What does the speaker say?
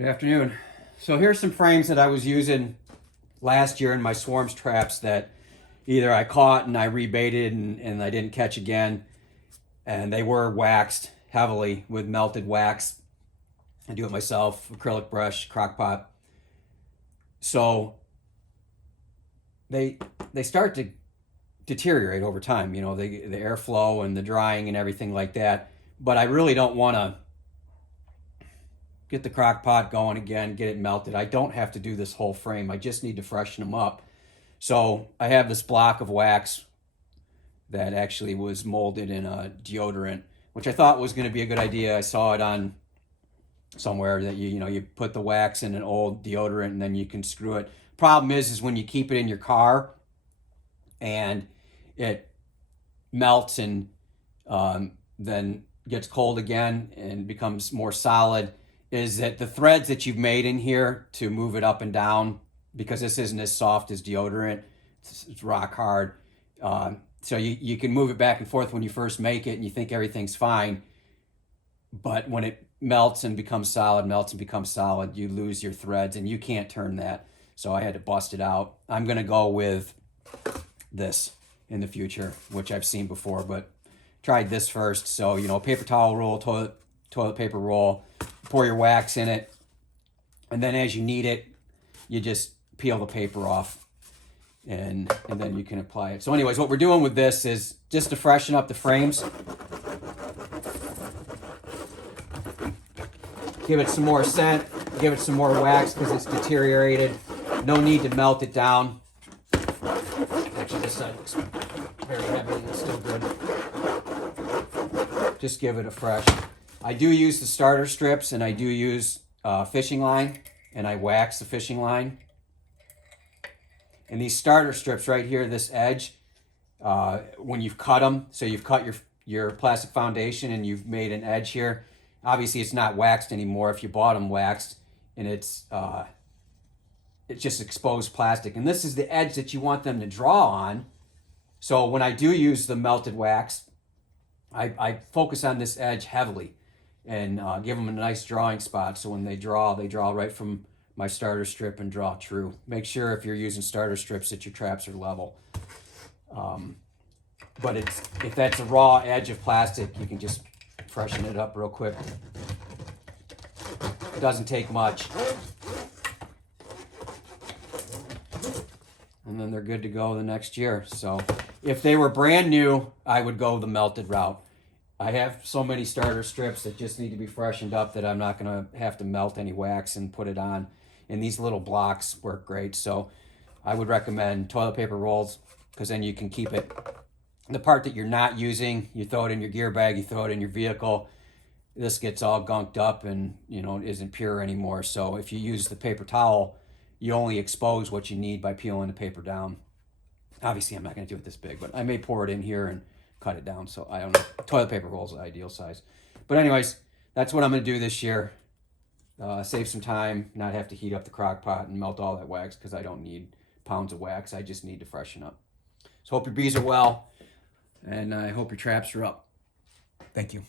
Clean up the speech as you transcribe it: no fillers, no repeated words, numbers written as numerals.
Good afternoon. So here's some frames that I was using last year in my swarms traps that either I caught and I rebaited and I didn't catch again. And they were waxed heavily with melted wax. I do it myself, acrylic brush, crock pot. So they start to deteriorate over time, you know, the airflow and the drying and everything like that. But I really don't want to get the crock pot going again, get it melted. I don't have to do this whole frame. I just need to freshen them up. So I have this block of wax that actually was molded in a deodorant, which I thought was going to be a good idea. I saw it on somewhere that you put the wax in an old deodorant and then you can screw it. Problem is when you keep it in your car and it melts and then gets cold again and becomes more solid, is that the threads that you've made in here to move it up and down, because this isn't as soft as deodorant, it's rock hard. So you can move it back and forth when you first make it and you think everything's fine. But when it melts and becomes solid, you lose your threads and you can't turn that. So I had to bust it out. I'm going to go with this in the future, which I've seen before, but tried this first. So, paper towel roll, toilet paper roll, pour your wax in it, and then as you need it, you just peel the paper off and then you can apply it. So anyways, what we're doing with this is just to freshen up the frames. Give it some more scent, give it some more wax because it's deteriorated. No need to melt it down. Actually, this side looks very heavy and it's still good. Just give it a fresh. I do use the starter strips and I do use fishing line and I wax the fishing line. And these starter strips right here, this edge, when you've cut them, so you've cut your plastic foundation and you've made an edge here, obviously it's not waxed anymore if you bought them waxed, and it's just exposed plastic. And this is the edge that you want them to draw on. So when I do use the melted wax, I focus on this edge heavily and give them a nice drawing spot. So when they draw right from my starter strip and draw true. Make sure if you're using starter strips that your traps are level. But if that's a raw edge of plastic, you can just freshen it up real quick. It doesn't take much. And then they're good to go the next year. So if they were brand new, I would go the melted route. I have so many starter strips that just need to be freshened up that I'm not going to have to melt any wax and put it on. And these little blocks work great. So I would recommend toilet paper rolls because then you can keep it. The part that you're not using, you throw it in your gear bag, you throw it in your vehicle. This gets all gunked up and isn't pure anymore. So if you use the paper towel, you only expose what you need by peeling the paper down. Obviously, I'm not going to do it this big, but I may pour it in here and cut it down. So I don't know. Toilet paper roll is the ideal size. But anyways, that's what I'm going to do this year. Save some time, not have to heat up the crock pot and melt all that wax because I don't need pounds of wax. I just need to freshen up. So hope your bees are well, and I hope your traps are up. Thank you.